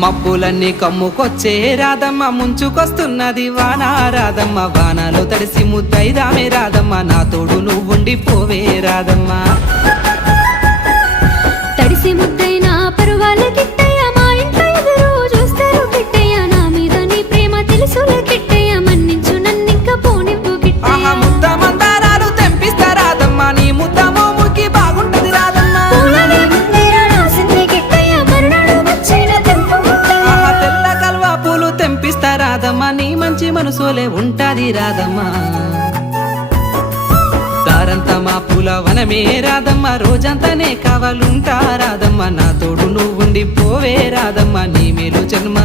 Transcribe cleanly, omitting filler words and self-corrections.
మబ్బులన్నీ కమ్ముకొచ్చే రాధమ్మ ముంచుకొస్తున్నది వాన రాధమ్మ వానలో తడిసి ముద్దైదామే రాధమ్మ నా తోడు నువ్వుండి పోవే రాధమ్మ తడిసి ముద్దైనా పరువాల కిట్టయ్య మా ఇంట్లో ఎదురు చూస్తారు కిట్టయ్య నా మీద నీ ప్రేమ తెలుసులే కిట్టయ్య మన్నించు నన్నింక పోనివ్వు కిట్టయ్య ముద్ద మందారాలు తెంపిస్తా రాధమ్మ నీ ముద్ద మోముకి బాగుంటది రాధమ్మ తెల్ల కల్వా పూలు తెంపిస్తా రాధమ్మ నీ మంచి మనసులే ఉంటాది రాధమ్మ దారంతా మా పూల వనమే రాధమ్మ రోజంతానే కావాలుంటా రాధమ్మ నా తోడు నువ్వుండి పోవే రాధమ్మ నీ మేలు జన్మ